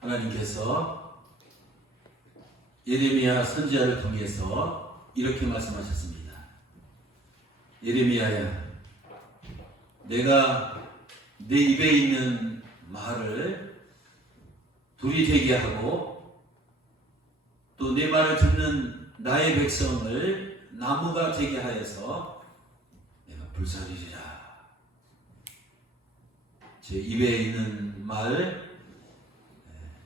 하나님께서 예레미야 선지자를 통해서 이렇게 말씀하셨습니다. 예레미야야, 내가 내 입에 있는 말을 둘이 되게 하고 또 내 말을 듣는 나의 백성을 나무가 되게 하여서 내가 불사르리라. 제 입에 있는 말,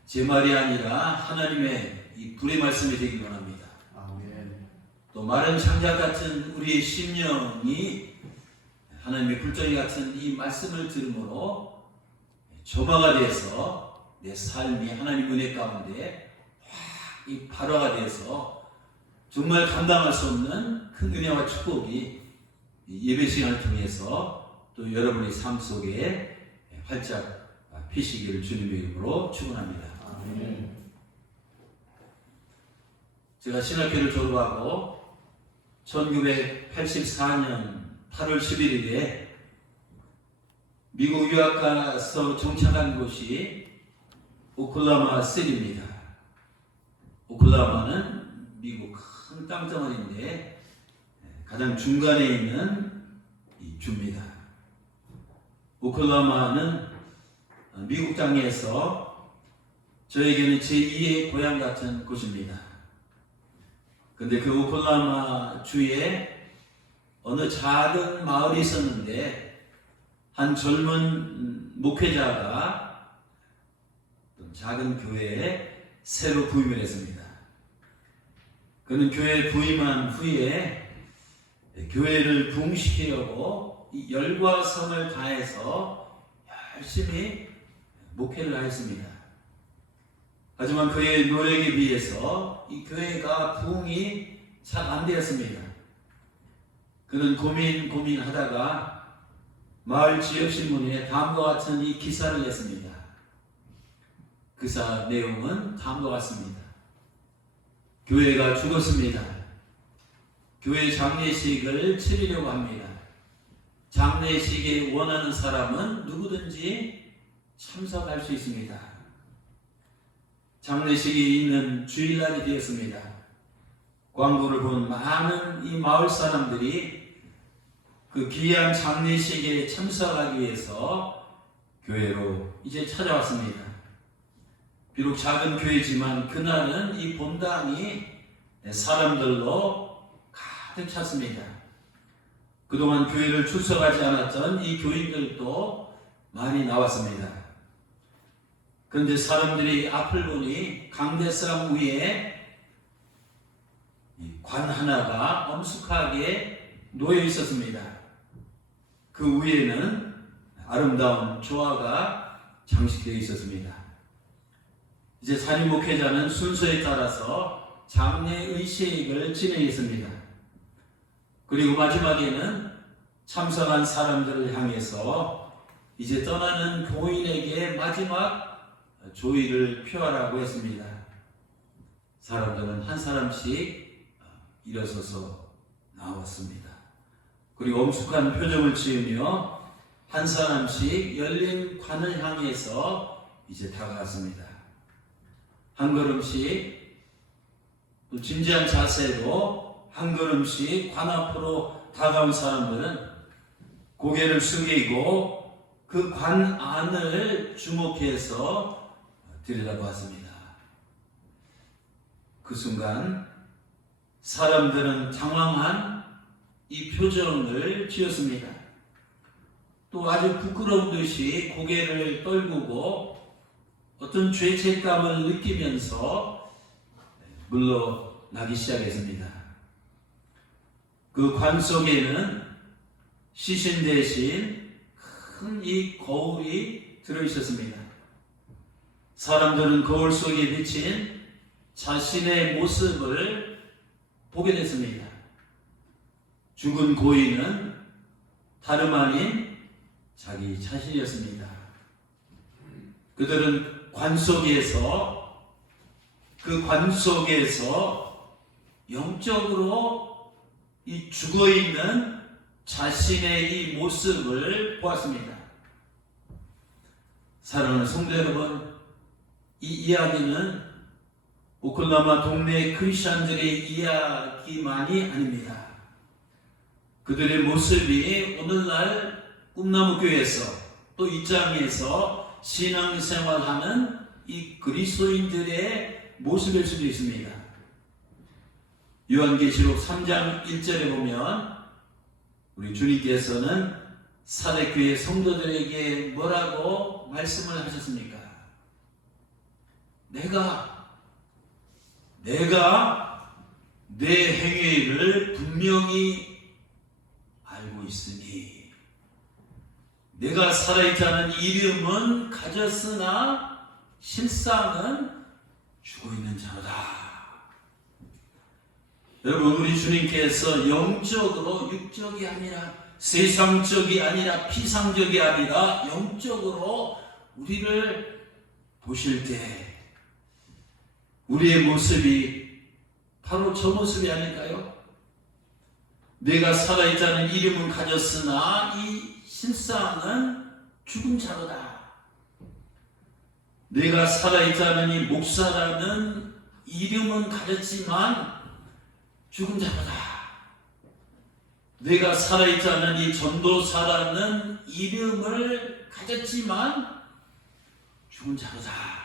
제 말이 아니라 하나님의 이 불의 말씀이 되길 원합니다. 아멘. 또 마른 창자 같은 우리의 심령이 하나님의 불덩이 같은 이 말씀을 들음으로 조마가 돼서 내 삶이 하나님 은혜 가운데 확 이 발화가 돼서 정말 감당할 수 없는 큰 은혜와 축복이 예배 시간을 통해서 또 여러분의 삶 속에 활짝 피시기를 주님의 이름으로 축원합니다. 아멘. 제가 신학교를 졸업하고 1984년 8월 11일에 미국 유학 가서 정착한 곳이 오클라호마 시티입니다. 오클라호마는 미국 큰 땅덩어리인데 가장 중간에 있는 이 주입니다. 오클라호마는 미국 땅에서 저에게는 제2의 고향 같은 곳입니다. 근데 그 오클라호마 주에 어느 작은 마을이 있었는데 한 젊은 목회자가 작은 교회에 새로 부임을 했습니다. 그는 교회에 부임한 후에 교회를 부흥시키려고 열과 성을 다해서 열심히 목회를 하였습니다. 하지만 그의 노력에 비해서 이 교회가 부흥이 잘 안 되었습니다. 그는 고민하다가 마을 지역신문에 다음과 같은 이 기사를 냈습니다. 기사 내용은 다음과 같습니다. 교회가 죽었습니다. 교회 장례식을 치르려고 합니다. 장례식에 원하는 사람은 누구든지 참석할 수 있습니다. 장례식이 있는 주일날이 되었습니다. 광고를 본 많은 이 마을 사람들이 그 귀한 장례식에 참석하기 위해서 교회로 이제 찾아왔습니다. 비록 작은 교회지만 그날은 이 본당이 사람들로 가득 찼습니다. 그동안 교회를 출석하지 않았던 이 교인들도 많이 나왔습니다. 그런데 사람들이 앞을 보니 강대상 위에 관 하나가 엄숙하게 놓여 있었습니다. 그 위에는 아름다운 조화가 장식되어 있었습니다. 이제 담임 목회자는 순서에 따라서 장례 의식을 진행했습니다. 그리고 마지막에는 참석한 사람들을 향해서 이제 떠나는 교인에게 마지막 조의를 표하라고 했습니다. 사람들은 한 사람씩 일어서서 나왔습니다. 그리고 엄숙한 표정을 지으며 한 사람씩 열린 관을 향해서 이제 다가갔습니다. 한 걸음씩 또 진지한 자세로 한 걸음씩 관 앞으로 다가온 사람들은 고개를 숙이고 그 관 안을 주목해서 들여다보았습니다. 그 순간 사람들은 당황한 이 표정을 지었습니다. 또 아주 부끄러운 듯이 고개를 떨구고 어떤 죄책감을 느끼면서 물러나기 시작했습니다. 그 관 속에는 시신 대신 큰 이 거울이 들어있었습니다. 사람들은 거울 속에 비친 자신의 모습을 보게 됐습니다. 죽은 고인은 다름 아닌 자기 자신이었습니다. 그들은 관 속에서 영적으로 이 죽어있는 자신의 이 모습을 보았습니다. 사랑하는 성도 여러분, 이 이야기는 오클라호마 동네 크리스천들의 이야기만이 아닙니다. 그들의 모습이 오늘날 꿈나무교회에서 또 이 장에서 신앙생활하는 이 그리스도인들의 모습일 수도 있습니다. 요한계시록 3장 1절에 보면 우리 주님께서는 사대교회 성도들에게 뭐라고 말씀을 하셨습니까? 내가 내 행위를 분명히 알고 있으니 내가 살아있다는 이름은 가졌으나 실상은 죽어있는 자로다. 여러분, 우리 주님께서 영적으로 육적이 아니라 세상적이 아니라 피상적이 아니라 영적으로 우리를 보실 때 우리의 모습이 바로 저 모습이 아닐까요? 내가 살아있다는 이름은 가졌으나 이 실상은 죽은 자로다. 내가 살아있다는 이 목사라는 이름은 가졌지만 죽은 자로다. 내가 살아있다는 이 전도사라는 이름을 가졌지만 죽은 자로다.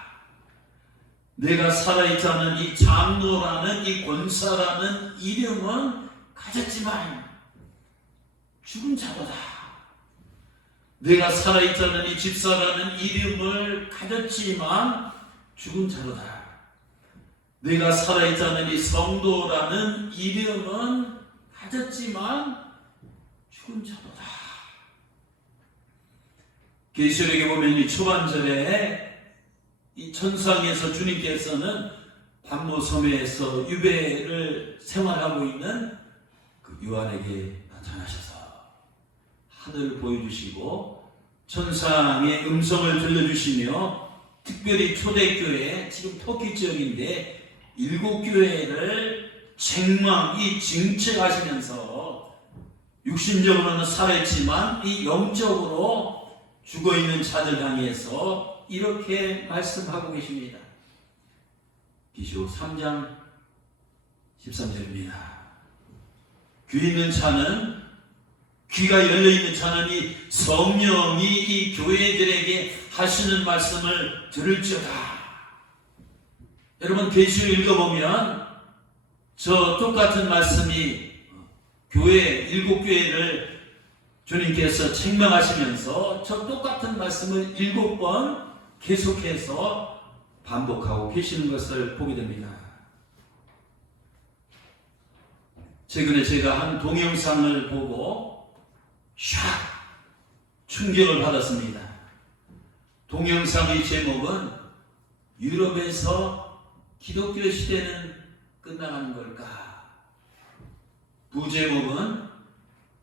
내가 살아있다는 이 장로라는 이 권사라는 이름은 가졌지만 죽은 자로다. 내가 살아있다는 이 집사라는 이름을 가졌지만 죽은 자로다. 내가 살아있다는 이 성도라는 이름은 가졌지만 죽은 자로다. 계시록에 보면 이 초반절에 이 천상에서 주님께서는 반모섬에서 유배를 생활하고 있는 그 요한에게 나타나셔서 하늘을 보여주시고 천상의 음성을 들려주시며 특별히 초대교회, 지금 터키 지역인데 7교회를 징책하시면서 육신적으로는 살아있지만 이 영적으로 죽어있는 자들 향해서 이렇게 말씀하고 계십니다. 계시록 3장 13절입니다. 귀 있는 자는, 귀가 열려있는 자는 이 성령이 이 교회들에게 하시는 말씀을 들을지어다. 여러분, 계시록 읽어보면 저 똑같은 말씀이 교회 7교회를 주님께서 책망하시면서 저 똑같은 말씀을 7번 계속해서 반복하고 계시는 것을 보게 됩니다. 최근에 제가 한 동영상을 보고 샥 충격을 받았습니다. 동영상의 제목은 유럽에서 기독교 시대는 끝나가는 걸까? 부제목은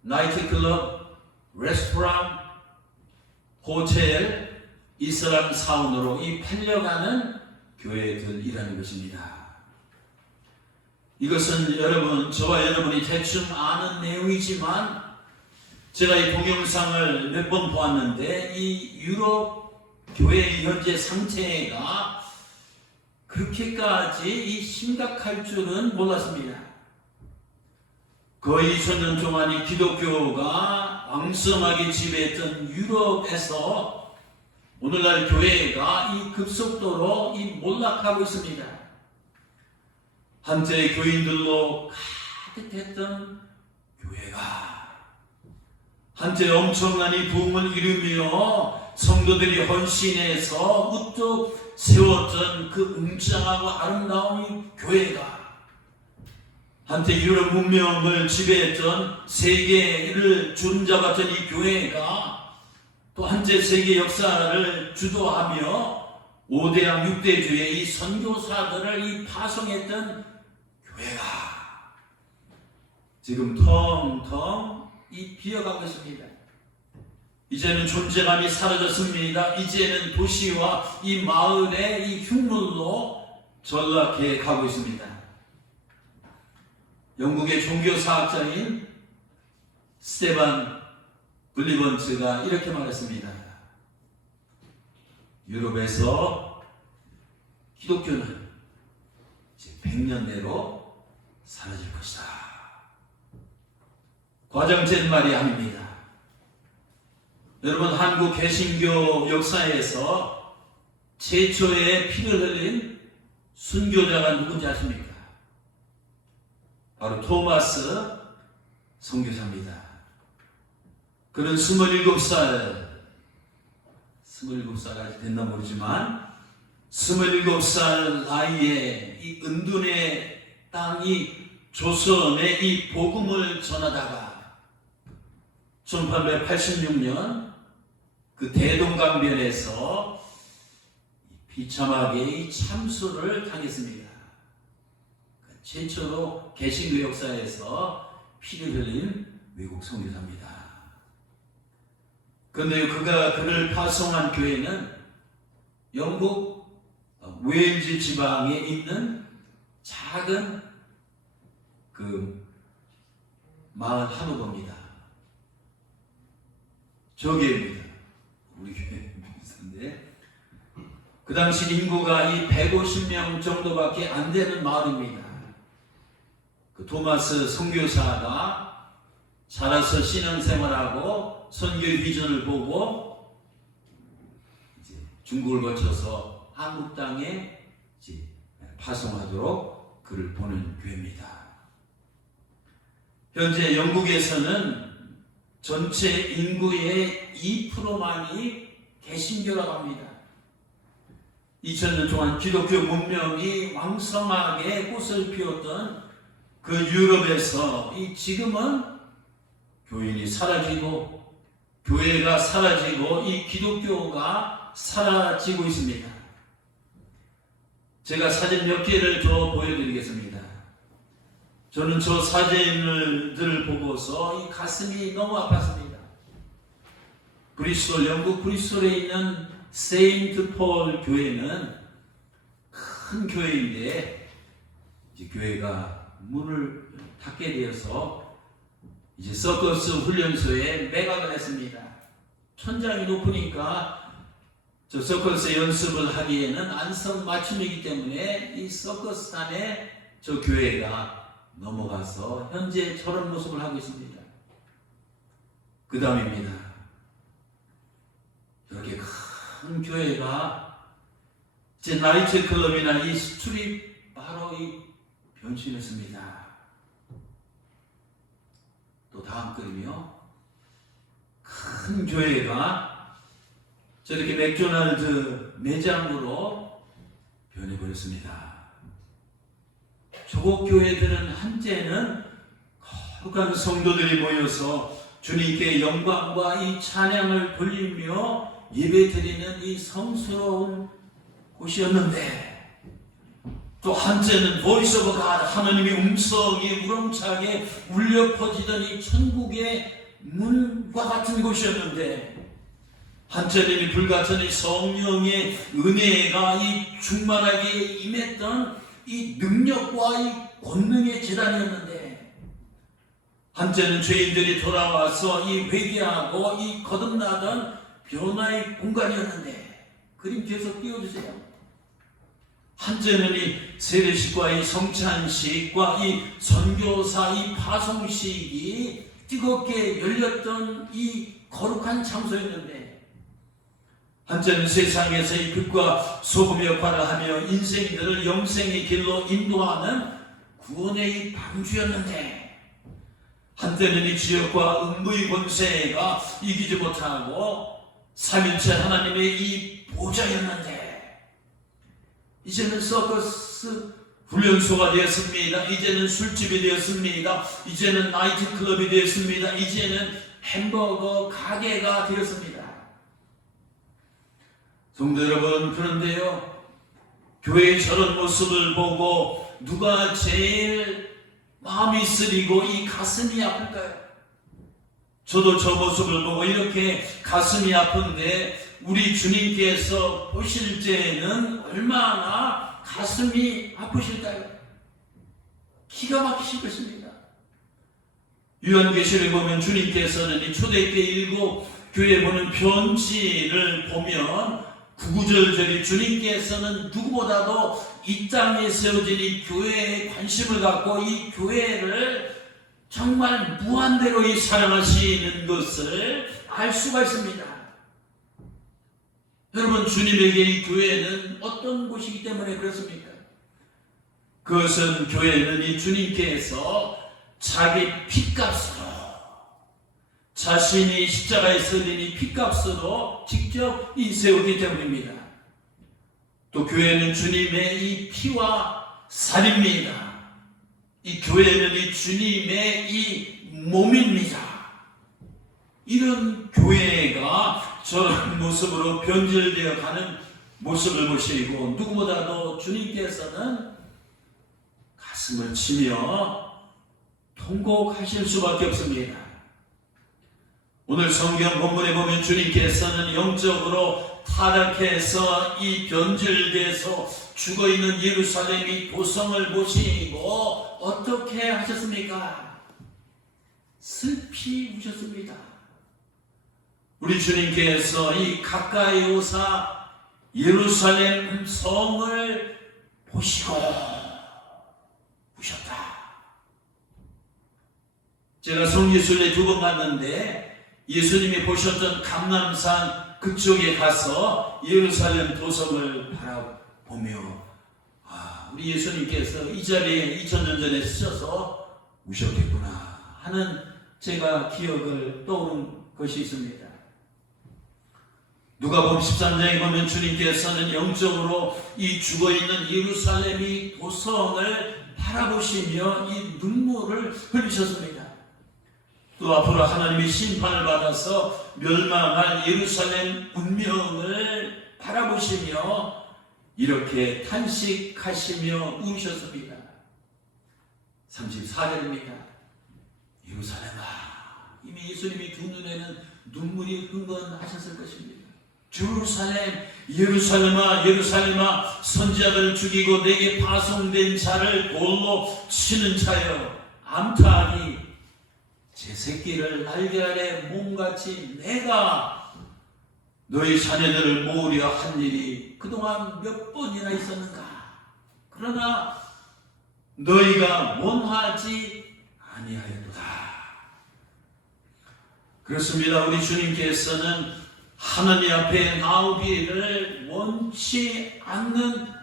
나이트클럽, 레스토랑, 호텔, 이슬람 사원으로 이 팔려가는 교회들이라는 것입니다. 이것은 여러분, 저와 여러분이 대충 아는 내용이지만 제가 이 동영상을 몇 번 보았는데 이 유럽 교회의 현재 상태가 그렇게까지 이 심각할 줄은 몰랐습니다. 거의 2000년 동안 이 기독교가 왕성하게 지배했던 유럽에서 오늘날 교회가 이 급속도로 이 몰락하고 있습니다. 한때 교인들로 가득했던 교회가 한때 엄청난 이 부흥을 이루며 성도들이 헌신해서 우뚝 세웠던 그 웅장하고 아름다운 교회가 한때 유럽 문명을 지배했던 세계를 주름잡았던 이 교회가 또 한때 세계 역사를 주도하며 5대양 6대주의 이 선교사들을 이 파송했던 교회가 지금 텅텅 이 비어가고 있습니다. 이제는 존재감이 사라졌습니다. 이제는 도시와 이 마을의 이 흉물로 전락해 가고 있습니다. 영국의 종교사학자인 스테반 블리번츠가 이렇게 말했습니다. 유럽에서 기독교는 이제 100년 내로 사라질 것이다. 과장된 말이 아닙니다. 여러분, 한국 개신교 역사에서 최초의 피를 흘린 순교자가 누군지 아십니까? 바로 토마스 선교사입니다. 그는 27살까지 됐나 모르지만 27살 나이에 이 은둔의 땅이 조선의 이 복음을 전하다가 1886년 그 대동강변에서 비참하게 이 참수를 당했습니다. 최초로 개신교 역사에서 피를 흘린 외국 선교사입니다. 그런데 그를 파송한 교회는 영국 웨일즈 지방에 있는 작은 그 마을 한옥입니다. 저 교회입니다. 우리 교회 비슷한데 그 당시 인구가 이 150명 정도밖에 안 되는 마을입니다. 그 토마스 선교사가 자라서 신앙생활하고 선교의 비전을 보고 이제 중국을 거쳐서 한국 땅에 이제 파송하도록 그를 보낸 교회입니다. 현재 영국에서는 전체 인구의 2%만이 개신교라고 합니다. 2000년 동안 기독교 문명이 왕성하게 꽃을 피웠던 그 유럽에서 지금은 교인이 사라지고 교회가 사라지고 이 기독교가 사라지고 있습니다. 제가 사진 몇 개를 더 보여드리겠습니다. 저는 저 사진들을 보고서 이 가슴이 너무 아팠습니다. 브리스톨, 영국 브리스톨에 있는 세인트 폴 교회는 큰 교회인데 이제 교회가 문을 닫게 되어서 이제 서커스 훈련소에 매각을 했습니다. 천장이 높으니까 저 서커스 연습을 하기에는 안성맞춤이기 때문에 이 서커스단에 저 교회가 넘어가서 현재 저런 모습을 하고 있습니다. 그 다음입니다. 이렇게 큰 교회가 제 나이트 클럽이나 이 스트릿 바로 이 변신했습니다. 또 다음 그림이요. 큰 교회가 저렇게 맥도날드 매장으로 변해버렸습니다. 조국 교회들은 한때는 거룩한 성도들이 모여서 주님께 영광과 이 찬양을 돌리며 예배드리는 이 성스러운 곳이었는데, 또 한때는 보이스 오브 갓, 하나님의 음성이 우렁차게 울려 퍼지던 이 천국의 문과 같은 곳이었는데, 한때는 이 불같은 이 성령의 은혜가 이 충만하게 임했던 이 능력과 이 권능의 재단이었는데, 한때는 죄인들이 돌아와서 이 회개하고 이 거듭나던 변화의 공간이었는데, 그림 계속 띄워주세요. 한때는 이 세례식과 이 성찬식과 이 선교사 이 파송식이 뜨겁게 열렸던 이 거룩한 장소였는데, 한때는 세상에서 이 빛과 소금의 역할을 하며 인생들을 영생의 길로 인도하는 구원의 이 방주였는데, 한때는 이 지역과 음부의 권세가 이기지 못하고 삼일체 하나님의 이 보좌였는데, 이제는 서커스 훈련소가 되었습니다. 이제는 술집이 되었습니다. 이제는 나이트클럽이 되었습니다. 이제는 햄버거 가게가 되었습니다. 성도 여러분, 그런데요, 교회의 저런 모습을 보고 누가 제일 마음이 쓰리고 이 가슴이 아플까요? 저도 저 모습을 보고 이렇게 가슴이 아픈데 우리 주님께서 보실 때는 얼마나 가슴이 아프실까요? 기가 막히실 것입니다. 요한계시록에 보면 주님께서는 이 초대교회 7 교회에 보는 편지를 보면 구구절절히 주님께서는 누구보다도 이 땅에 세워진 이 교회에 관심을 갖고 이 교회를 정말 무한대로 사랑하시는 것을 알 수가 있습니다. 여러분, 주님에게 이 교회는 어떤 곳이기 때문에 그렇습니까? 그것은 교회는 이 주님께서 자기 핏값으로, 자신이 십자가에 설린 이 핏값으로 직접 세우기 때문입니다. 또 교회는 주님의 이 피와 살입니다. 이 교회는 이 주님의 이 몸입니다. 이런 교회가 저런 모습으로 변질되어 가는 모습을 보시고 누구보다도 주님께서는 가슴을 치며 통곡하실 수밖에 없습니다. 오늘 성경 본문에 보면 주님께서는 영적으로 타락해서 이 변질돼서 죽어있는 예루살렘 도성을 보시고 어떻게 하셨습니까? 슬피 우셨습니다. 우리 주님께서 이 가까이 오사 예루살렘 성을 보시고 우셨다. 제가 성지순례 2번 갔는데 예수님이 보셨던 감람산 그쪽에 가서 예루살렘 도성을 바라보며 우리 예수님께서 이 자리에 2000년 전에 쓰셔서 우셨겠구나 하는 제가 기억을 떠오른 것이 있습니다. 누가복음 13장에 보면 주님께서는 영적으로 이 죽어있는 예루살렘 도성을 바라보시며 이 눈물을 흘리셨습니다. 또 앞으로 하나님이 심판을 받아서 멸망할 예루살렘 운명을 바라보시며 이렇게 탄식하시며 우셨습니다. 34절입니다. 예루살렘아, 이미 예수님이 두 눈에는 눈물이 흥건하셨을 것입니다. 예루살렘, 예루살렘아, 예루살렘아, 선지자들을 죽이고 내게 파송된 자를 돌로 치는 자여, 암탉이 제 새끼를 날개 아래 몸같이 내가 너희 자녀들을 모으려 한 일이 그동안 몇 번이나 있었는가? 그러나 너희가 원하지 아니하였도다. 그렇습니다. 우리 주님께서는 하나님 앞에 나오기를 원치 않는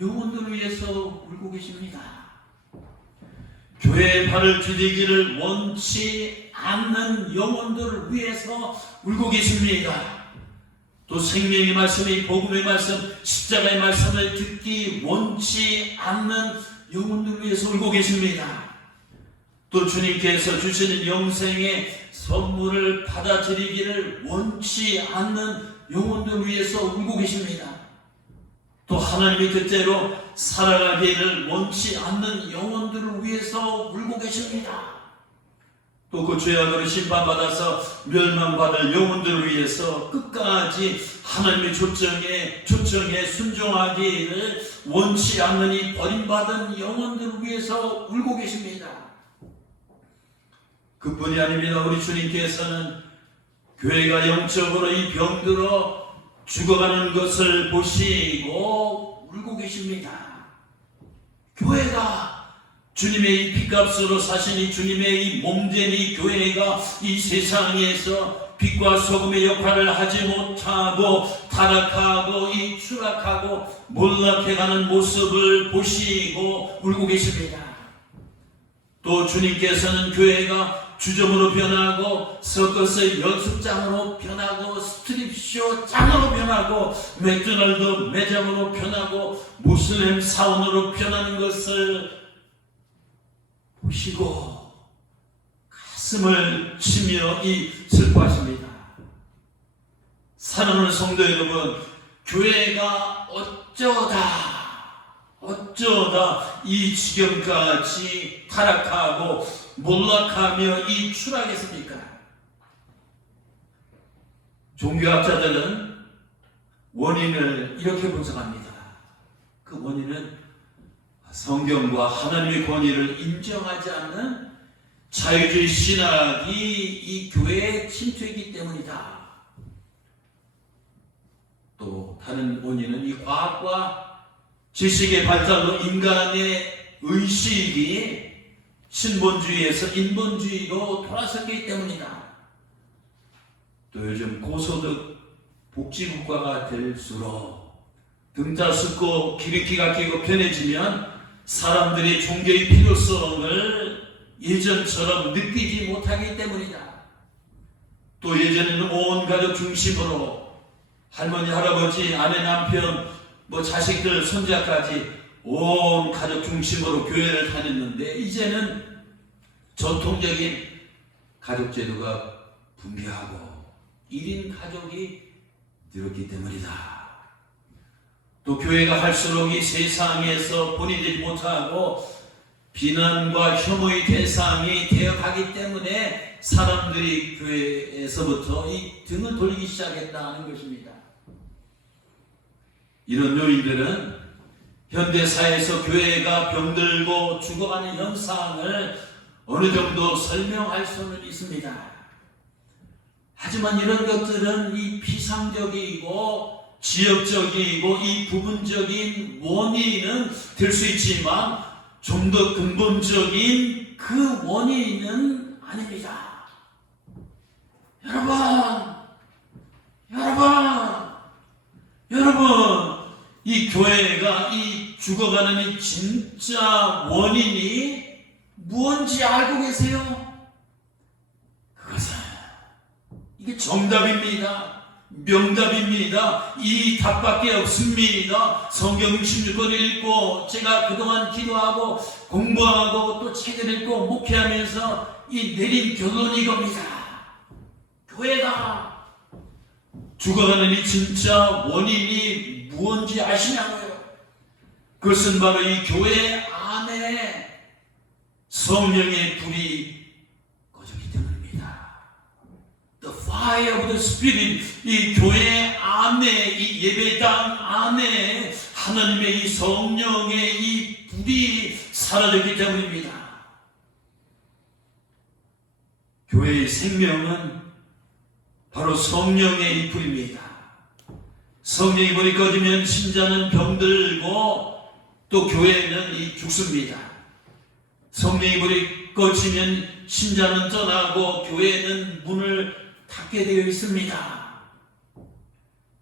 영혼들을 위해서 울고 계십니다. 교회의 발을 디디기를 원치 않는 영혼들을 위해서 울고 계십니다. 또 생명의 말씀, 이 복음의 말씀, 십자가의 말씀을 듣기 원치 않는 영혼들을 위해서 울고 계십니다. 또 주님께서 주시는 영생의 선물을 받아들이기를 원치 않는 영혼들을 위해서 울고 계십니다. 또 하나님이 뜻대로 살아가기를 원치 않는 영혼들을 위해서 울고 계십니다. 또 그 죄악으로 심판받아서 멸망받을 영혼들을 위해서 끝까지 하나님의 초청에 순종하기를 원치 않는 이 버림받은 영혼들을 위해서 울고 계십니다. 그뿐이 아닙니다. 우리 주님께서는 교회가 영적으로 이 병들어 죽어가는 것을 보시고 울고 계십니다. 교회가 주님의 이 피값으로 사신 이 주님의 이 몸된 이 교회가 이 세상에서 빛과 소금의 역할을 하지 못하고 타락하고 이 추락하고 몰락해가는 모습을 보시고 울고 계십니다. 또 주님께서는 교회가 주점으로 변하고 서커스 연습장으로 변하고 스트립쇼장으로 변하고 맥도날드 매장으로 변하고 무슬림 사원으로 변하는 것을 보시고 가슴을 치며 슬퍼하십니다. 사랑하는 성도 여러분, 교회가 어쩌다 이 지경까지 타락하고 몰락하며 이 추락했습니까? 종교학자들은 원인을 이렇게 분석합니다. 그 원인은 성경과 하나님의 권위를 인정하지 않는 자유주의 신학이 이 교회에 침투했기 때문이다. 또 다른 원인은 이 과학과 지식의 발달로 인간의 의식이 신본주의에서 인본주의로 돌아섰기 때문이다. 또 요즘 고소득 복지국가가 될수록 등자 싣고 기름기가 끼고 편해지면 사람들이 종교의 필요성을 예전처럼 느끼지 못하기 때문이다. 또 예전에는 온 가족 중심으로 할머니, 할아버지, 아내, 남편, 자식들, 손자까지 온 가족 중심으로 교회를 다녔는데 이제는 전통적인 가족제도가 붕괴하고 1인 가족이 늘었기 때문이다. 또 교회가 할수록 이 세상에서 본인들이 못하고 비난과 혐오의 대상이 되어가기 때문에 사람들이 교회에서부터 이 등을 돌리기 시작했다는 것입니다. 이런 요인들은 현대사회에서 교회가 병들고 죽어가는 현상을 어느 정도 설명할 수는 있습니다. 하지만 이런 것들은 이 피상적이고 지역적이고 이 부분적인 원인은 될 수 있지만 좀 더 근본적인 그 원인은 아닙니다. 여러분, 이 교회가 이 죽어가는 이 진짜 원인이 무엇인지 알고 계세요? 그것은 이게 정답입니다. 명답입니다. 이 답밖에 없습니다. 성경 66권을 읽고 제가 그동안 기도하고 공부하고 또 책을 읽고 목회하면서 이 내린 결론이 이겁니다. 교회가 죽어가는 이 진짜 원인이 무엇인지 아시냐고요? 그것은 바로 이 교회 안에 성령의 불이 꺼졌기 때문입니다. The fire of the Spirit, 이 교회 안에, 이 예배당 안에 하나님의 이 성령의 이 불이 사라졌기 때문입니다. 교회의 생명은 바로 성령의 이 불입니다. 성령의 불이 꺼지면 신자는 병들고 또 교회는 이 죽습니다. 성령의 불이 꺼지면 신자는 떠나고 교회는 문을 닫게 되어 있습니다.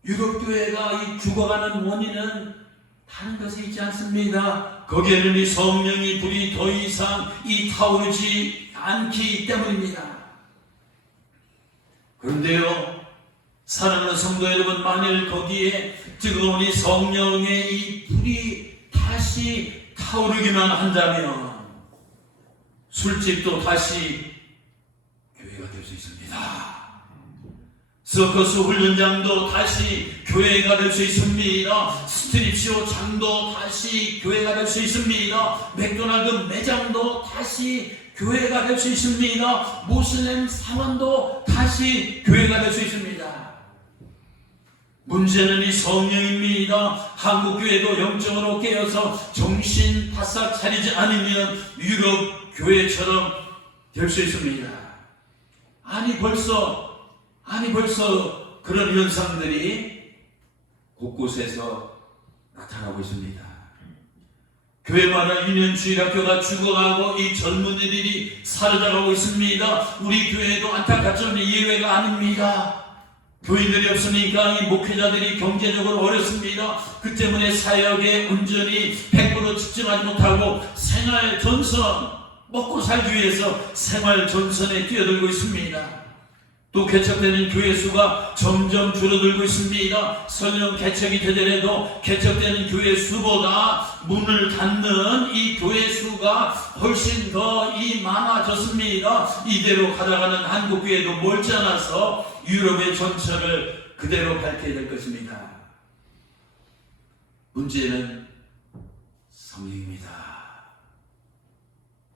유럽 교회가 이 죽어가는 원인은 다른 것에 있지 않습니다. 거기에는 이 성령의 불이 더 이상 이 타오르지 않기 때문입니다. 그런데요, 사랑하는 성도 여러분, 만일 거기에 뜨거운 이 성령의 이 불이 다시 타오르기만 한다면 술집도 다시 교회가 될 수 있습니다. 서커스 훈련장도 다시 교회가 될 수 있습니다. 스트립쇼 장도 다시 교회가 될 수 있습니다. 맥도날드 매장도 다시 교회가 될 수 있습니다. 모슬렘 사원도 다시 교회가 될 수 있습니다. 문제는 이 성령입니다. 한국교회도 영적으로 깨어서 정신 바싹 차리지 않으면 유럽 교회처럼 될 수 있습니다. 아니 벌써 그런 현상들이 곳곳에서 나타나고 있습니다. 교회마다 유년주일학교가 죽어가고 이 젊은이들이 사라져가고 있습니다. 우리 교회도 안타깝지만 예외가 아닙니다. 교인들이 없으니까 이 목회자들이 경제적으로 어렵습니다. 그 때문에 사역에 온전히 100% 집중하지 못하고 생활전선, 먹고 살기 위해서 생활전선에 뛰어들고 있습니다. 또 개척되는 교회 수가 점점 줄어들고 있습니다. 설령 개척이 되더라도 개척되는 교회 수보다 문을 닫는 이 교회 수가 훨씬 더 많아졌습니다. 이대로 가다가는 한국교회도 멀지 않아서 유럽의 전철을 그대로 밟게 될 것입니다. 문제는 성령입니다.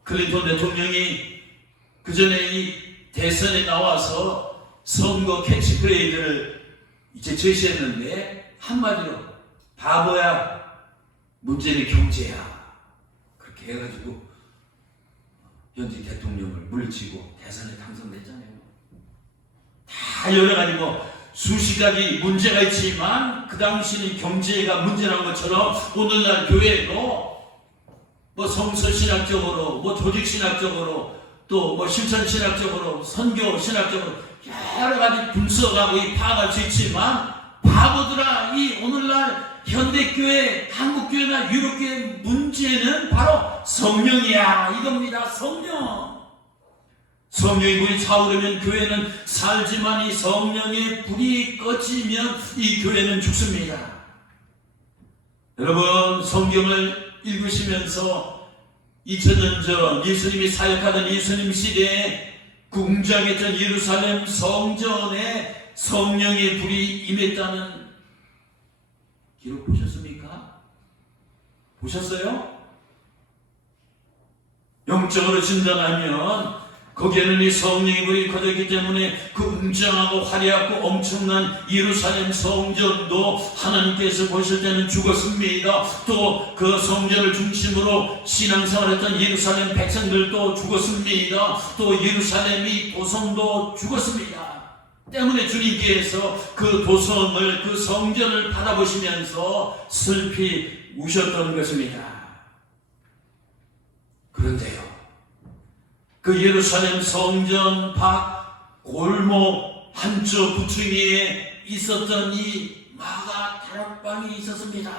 클린턴 대통령이 그 전에 이 대선에 나와서 선거 캐치프레이즈를 이제 제시했는데 한마디로 바보야, 문제는 경제야, 그렇게 해가지고 현직 대통령을 물리치고 대선에 당선됐잖아요. 다 여러 가지 수십 가지 문제가 있지만 그 당시는 경제가 문제란 것처럼 오늘날 교회도 뭐 성서신학적으로, 뭐 조직신학적으로, 또 뭐 실천신학적으로, 선교신학적으로 여러 가지 분석하고 파악할 수 있지만 바보들아, 이 오늘날 현대교회, 한국교회나 유럽교회 문제는 바로 성령이야 이겁니다. 성령. 성령의 불이 차오르면 교회는 살지만 이 성령의 불이 꺼지면 이 교회는 죽습니다. 여러분, 성경을 읽으시면서 2000년 전 예수님이 사역하던 예수님 시대에 그 웅장했던 예루살렘 성전에 성령의 불이 임했다는 기록 보셨습니까? 보셨어요? 영적으로 진단하면 거기에는 이 성령의 불이 거졌기 때문에 그 웅장하고 화려하고 엄청난 예루살렘 성전도 하나님께서 보실 때는 죽었습니다. 또 그 성전을 중심으로 신앙생활했던 예루살렘 백성들도 죽었습니다. 또 예루살렘이 도성도 죽었습니다. 때문에 주님께서 그 도성을, 그 성전을 바라보시면서 슬피 우셨던 것입니다. 그런데요, 그 예루살렘 성전 밖 골목 한쪽 부층에 있었던 이 마가 다락방이 있었습니다.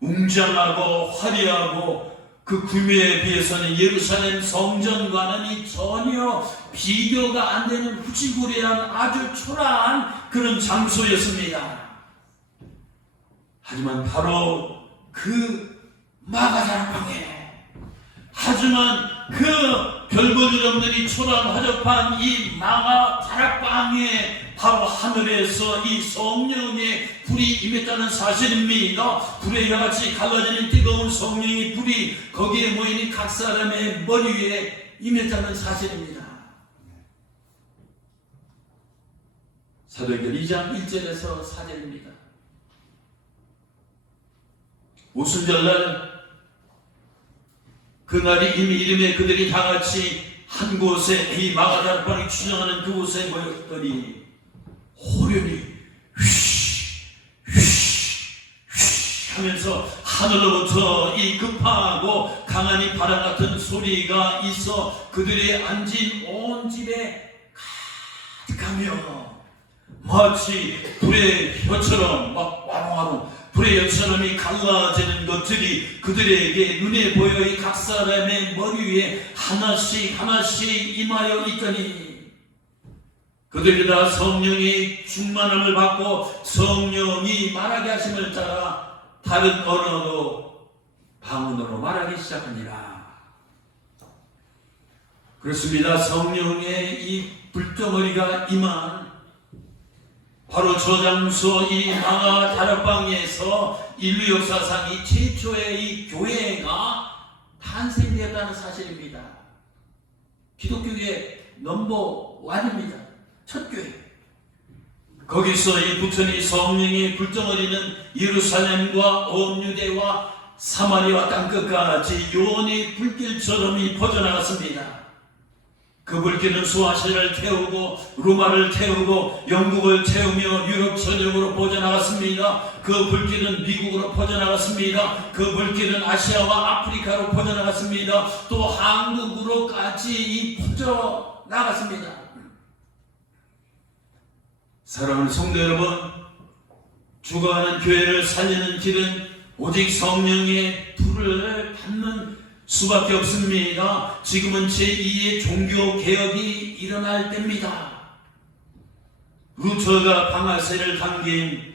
웅장하고 화려하고 그 규모에 비해서는 예루살렘 성전과는 전혀 비교가 안 되는 후지구리한 아주 초라한 그런 장소였습니다. 하지만 바로 그 마가 다락방에, 하지만 그 별볼일 없는 이 초라한 허접한 이 마가 다락방에 바로 하늘에서 이 성령의 불이 임했다는 사실입니다. 불의 혀같이 갈라지는 뜨거운 성령의 불이 거기에 모이는 각 사람의 머리 위에 임했다는 사실입니다. 사도행전 2장 1절에서 4절입니다. 오순절날 그날이 이미 이름에 그들이 다같이 한 곳에 이 마가다락방에 추정하는 그곳에 모였더니 호련히 휘 하면서 하늘로부터 이 급하고 강한 이 바람 같은 소리가 있어 그들이 앉은 온 집에 가득하며 마치 불의 혀처럼 막 와롱와롱 불의 혀처럼 이 갈라지는 것들이 그들에게 눈에 보여 이 각 사람의 머리 위에 하나씩 하나씩 임하여 있더니 그들이 다 성령의 충만함을 받고 성령이 말하게 하심을 따라 다른 언어로 방언으로 말하기 시작하니라. 그렇습니다. 성령의 이 불덩어리가 임한 바로 저 장소 이 마가 다락방에서 인류 역사상 이 최초의 이 교회가 탄생되었다는 사실입니다. 기독교의 넘버 1입니다. 첫 교회. 거기서 이 부처님 성령의 불덩어리는 예루살렘과 온 유대와 사마리아 땅끝까지 요원의 불길처럼 퍼져나갔습니다. 그 불길은 수아시아를 태우고 로마를 태우고 영국을 태우며 유럽 전역으로 퍼져나갔습니다. 그 불길은 미국으로 퍼져나갔습니다. 그 불길은 아시아와 아프리카로 퍼져나갔습니다. 또 한국으로까지 퍼져나갔습니다. 사랑하는 성도 여러분, 죽어가는 교회를 살리는 길은 오직 성령의 불을 받는 수밖에 없습니다. 지금은 제2의 종교개혁이 일어날 때입니다. 루터가 방아쇠를 당긴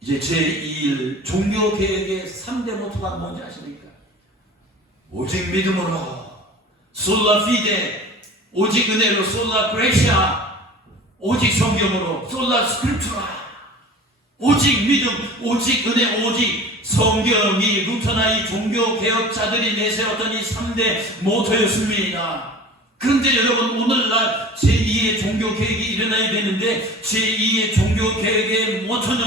이제 제2일 종교개혁의 3대 모토가 뭔지 아십니까? 오직 믿음으로, 솔라 피데, 오직 은혜로, 솔라 그레시아, 오직 성경으로, 솔라 스크립투라, 오직 믿음, 오직 은혜, 오직 성경이 루터나 이 종교개혁자들이 내세웠던 이 3대 모토였습니다. 그런데 여러분, 오늘날 제2의 종교개혁이 일어나야 되는데 제2의 종교개혁의 모토는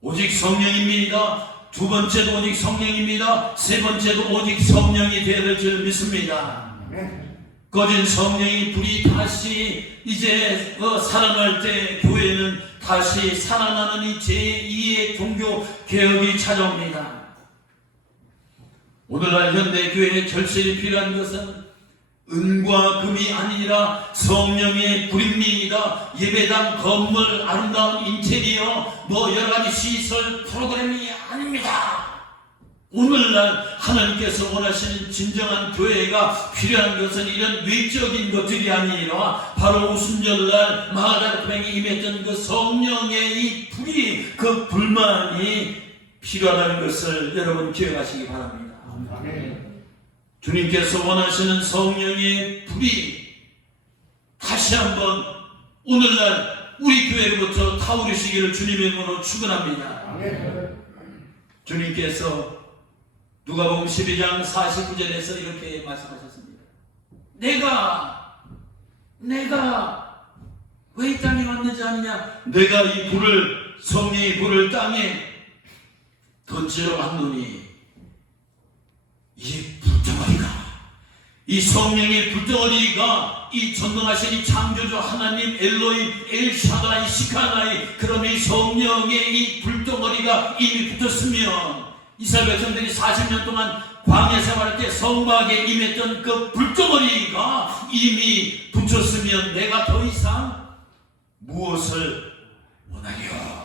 오직 성령입니다. 두 번째도 오직 성령입니다. 세 번째도 오직 성령이 되어야 될 줄 믿습니다. 꺼진 성령의 불이 다시 이제 살아날 때 교회는 다시 살아나는 이 제2의 종교 개혁이 찾아옵니다. 오늘날 현대 교회의 결실이 필요한 것은 은과 금이 아니라 성령의 불입니다. 예배당, 건물, 아름다운 인테리어, 여러가지 시설, 프로그램이 아닙니다. 오늘날 하나님께서 원하시는 진정한 교회가 필요한 것은 이런 외적인 것들이 아니라 바로 오순절날 마가다락방에 임했던 그 성령의 이 불이, 그 불만이 필요하다는 것을 여러분 기억하시기 바랍니다. 주님께서 원하시는 성령의 불이 다시 한번 오늘날 우리 교회로부터 타오르시기를 주님의 이름으로 축원합니다. 주님께서 누가복음 12장 49절에서 이렇게 말씀하셨습니다. 내가 왜 이 땅에 왔는지 아느냐? 내가 이 불을, 성령의 불을 땅에 던지러 왔노니 이 불덩어리가, 이 성령의 불덩어리가 이 전능하신 이 창조주 하나님 엘로힘, 엘샤다이, 시카나이, 그럼 이 성령의 이 불덩어리가 이미 붙었으면 이스라엘 백성들이 40년 동안 광야 생활할 때 성막에 임했던 그 불덩어리가 이미 붙였으면 내가 더 이상 무엇을 원하리요?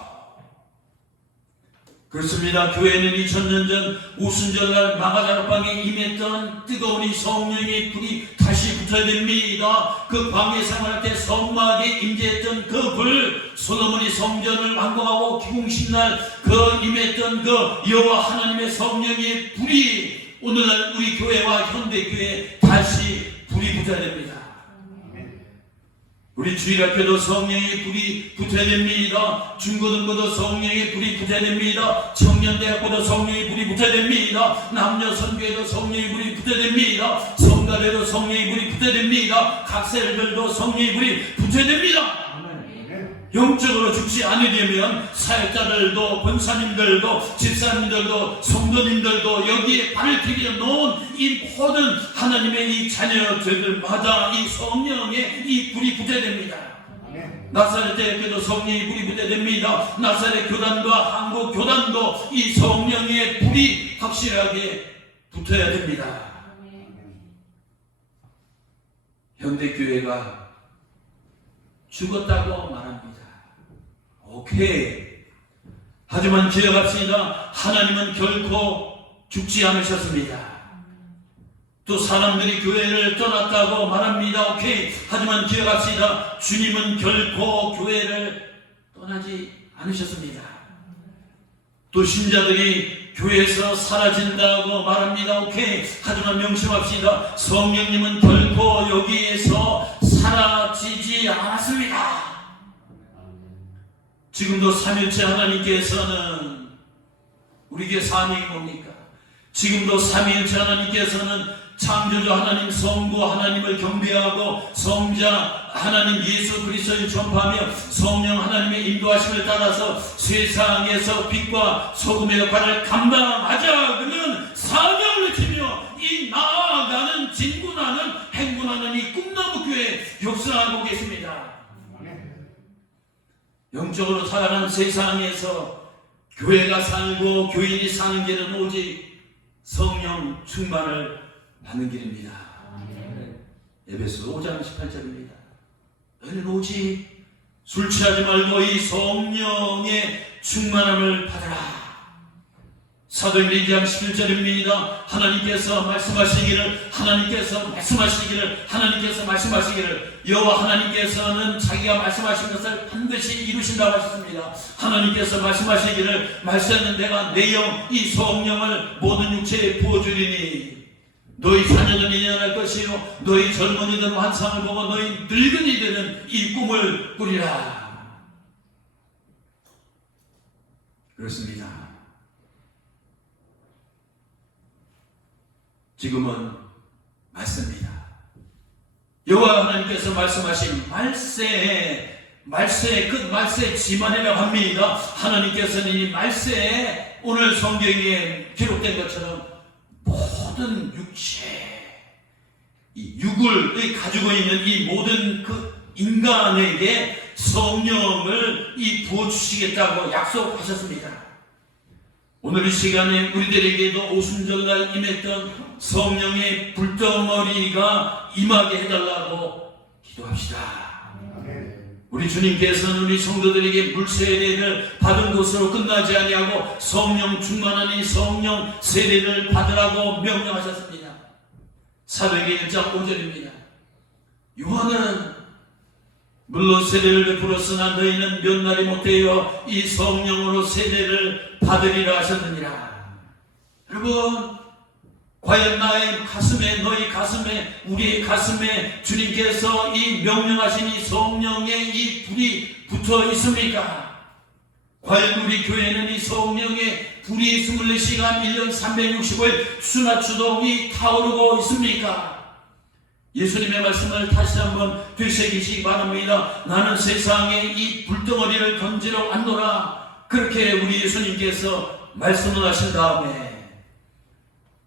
그렇습니다. 교회는 2000년 전 오순절날 마가다락방에 임했던 뜨거운 이 성령의 불이 다시 붙어야 됩니다. 그 광야 생활할 때 성막에 임재했던 그 불, 솔로몬이 성전을 완공하고 기공식날 그 임했던 그 여호와 하나님의 성령의 불이 오늘날 우리 교회와 현대교회에 다시 불이 붙어야 됩니다. 우리 주일학교도 성령의 불이 붙어야 됩니다. 중고등부도 성령의 불이 붙어야 됩니다. 청년대학교도 성령의 불이 붙어야 됩니다. 남녀선교회도 성령의 불이 붙어야 됩니다. 성가대도 성령의 불이 붙어야 됩니다. 각 세력들도 성령의 불이 붙어야 됩니다. 영적으로 죽지 않으려면 사역자들도, 권사님들도, 집사님들도, 성도님들도 여기에 발을 디뎌 놓은 이 모든 하나님의 이 자녀들마다 이 성령의 이 불이 붙어야 됩니다. 나사렛 대학교도 성령의 불이 붙어야 됩니다. 나사렛 교단과 한국 교단도 이 성령의 불이 확실하게 붙어야 됩니다. 현대교회가 죽었다고 말합니다. 오케이. 하지만 기억합시다. 하나님은 결코 죽지 않으셨습니다. 또 사람들이 교회를 떠났다고 말합니다. 오케이. 하지만 기억합시다. 주님은 결코 교회를 떠나지 않으셨습니다. 또 신자들이 교회에서 사라진다고 말합니다. 오케이. 하지만 명심합시다. 성령님은 결코 여기에서 사라지지 않았습니다. 지금도 삼일체 하나님께서는 우리에게 사명이 뭡니까? 지금도 삼위일체 하나님께서는 창조주 하나님, 성부 하나님을 경배하고 성자 하나님 예수 그리스도를 전파하며 성령 하나님의 인도하심을 따라서 세상에서 빛과 소금의 역할을 감당하자. 그는 사명을 지며 이 나아가는 진군하는 행군하는 이 꿈나무 교회 역사하고 계십니다. 영적으로 살아가는 세상에서 교회가 살고 교인이 사는 길은 오직 성령 충만을 받는 길입니다. 에베소 5장 18절입니다. 너희는 오직 술 취하지 말고 이 성령의 충만함을 받으라. 사도행전 2장 11절입니다. 하나님께서 말씀하시기를 여호와 하나님께서는 자기가 말씀하신 것을 반드시 이루신다고 하셨습니다. 하나님께서 말씀하시기를 말씀은 내가 내 영 이 성령을 모든 육체에 부어주리니 너희 자녀들은 일어날 것이요 너희 젊은이들은 환상을 보고 너희 늙은이들은 이 꿈을 꾸리라. 그렇습니다. 지금은 맞습니다. 여호와 하나님께서 말씀하신 말세의 끝, 말세의 지만이라고 합니다. 하나님께서는 이 말세에 오늘 성경에 기록된 것처럼 모든 육체, 이 육을 가지고 있는 이 모든 그 인간에게 성령을 부어주시겠다고 약속하셨습니다. 오늘 이 시간에 우리들에게도 오순절날 임했던 성령의 불덩어리가 임하게 해달라고 기도합시다. 우리 주님께서는 우리 성도들에게 물세례를 받은 것으로 끝나지 아니하고 성령 충만한 이 성령 세례를 받으라고 명령하셨습니다. 사도행전 1장 5절입니다. 요한은 물로 세례를 베풀었으나 너희는 몇 날이 못되어 이 성령으로 세례를 받으리라 하셨느니라. 여러분, 과연 나의 가슴에, 너희 가슴에, 우리의 가슴에 주님께서 이 명령하신 이 성령의 이 불이 붙어 있습니까? 과연 우리 교회는 이 성령의 불이 24시간 1년 365일 수나추동이 타오르고 있습니까? 예수님의 말씀을 다시 한번 되새기시기 바랍니다. 나는 세상에 이 불덩어리를 던지러 왔노라. 그렇게 우리 예수님께서 말씀을 하신 다음에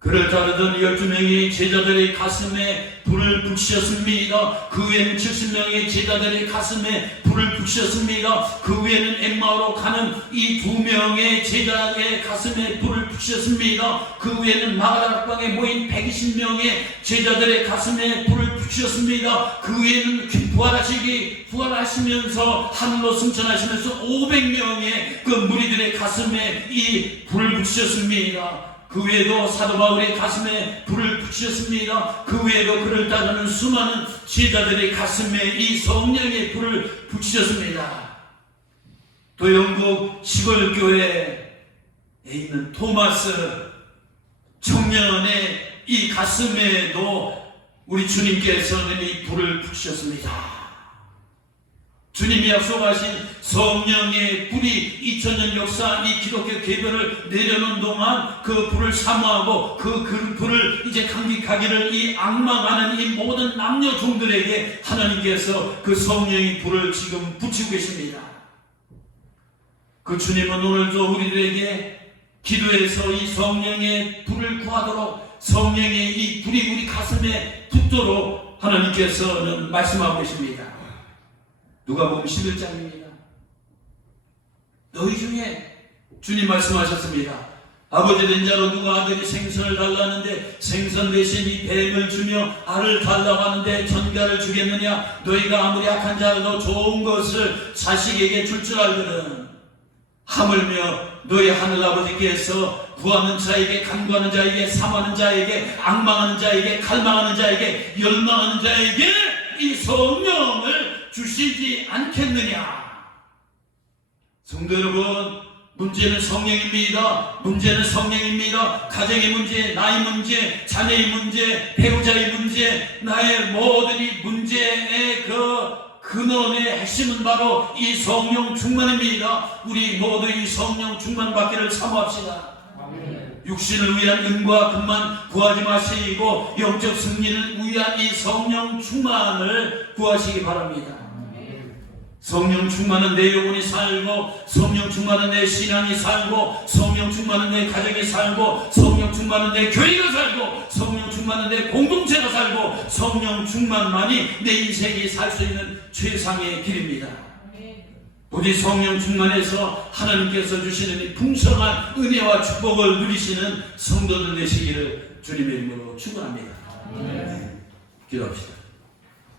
그를 따르던 12명의 제자들의 가슴에 불을 붙이셨습니다. 그 외에는 70명의 제자들의 가슴에 불을 붙이셨습니다. 그 외에는 엠마오로 가는 이 2명의 제자의 가슴에 불을 붙이셨습니다. 그 외에는 마가다락방에 모인 120명의 제자들의 가슴에 불을 붙이셨습니다. 그 외에는 부활하시면서 하늘로 승천하시면서 500명의 그 무리들의 가슴에 이 불을 붙이셨습니다. 그 외에도 사도 바울의 가슴에 불을 붙이셨습니다. 그 외에도 그를 따르는 수많은 제자들의 가슴에 이 성령의 불을 붙이셨습니다. 또 영국 시골 교회에 있는 토마스 청년의 이 가슴에도 우리 주님께서는 이 불을 붙이셨습니다. 주님이 약속하신 성령의 불이 2000년 역사 이 기독교 개별을 내려놓은 동안 그 불을 사모하고 그 불을 이제 감격하기를 이 악망하는 이 모든 남녀 종들에게 하나님께서 그 성령의 불을 지금 붙이고 계십니다. 그 주님은 오늘도 우리들에게 기도해서 이 성령의 불을 구하도록 성령의 이 불이 우리 가슴에 붙도록 하나님께서는 말씀하고 계십니다. 누가복음 11장입니다. 너희 중에 주님 말씀하셨습니다. 아버지 된 자로 누가 아들이 생선을 달라는데 생선 대신 이 뱀을 주며 알을 달라고 하는데 전갈을 주겠느냐? 너희가 아무리 악한 자라도 좋은 것을 자식에게 줄 알거든. 하물며 너희 하늘아버지께서 구하는 자에게, 간구하는 자에게, 삼하는 자에게, 악망하는 자에게, 갈망하는 자에게, 열망하는 자에게 이 성령을 주시지 않겠느냐? 성도 여러분, 문제는 성령입니다. 문제는 성령입니다. 가정의 문제, 나의 문제, 자녀의 문제, 배우자의 문제, 나의 모든 이 문제의 그 근원의 핵심은 바로 이 성령 충만입니다. 우리 모두 이 성령 충만 받기를 사모합시다. 육신을 위한 은과 금만 구하지 마시고 영적 승리를 위한 이 성령 충만을 구하시기 바랍니다. 성령 충만은 내 영혼이 살고, 성령 충만은 내 신앙이 살고, 성령 충만은 내 가정이 살고, 성령 충만은 내 교회가 살고, 성령 충만은 내 공동체가 살고, 성령 충만만이 내 인생이 살 수 있는 최상의 길입니다. 우리 성령 충만해서 하나님께서 주시는 이 풍성한 은혜와 축복을 누리시는 성도들 되시기를 주님의 이름으로 축원합니다. 기도합시다.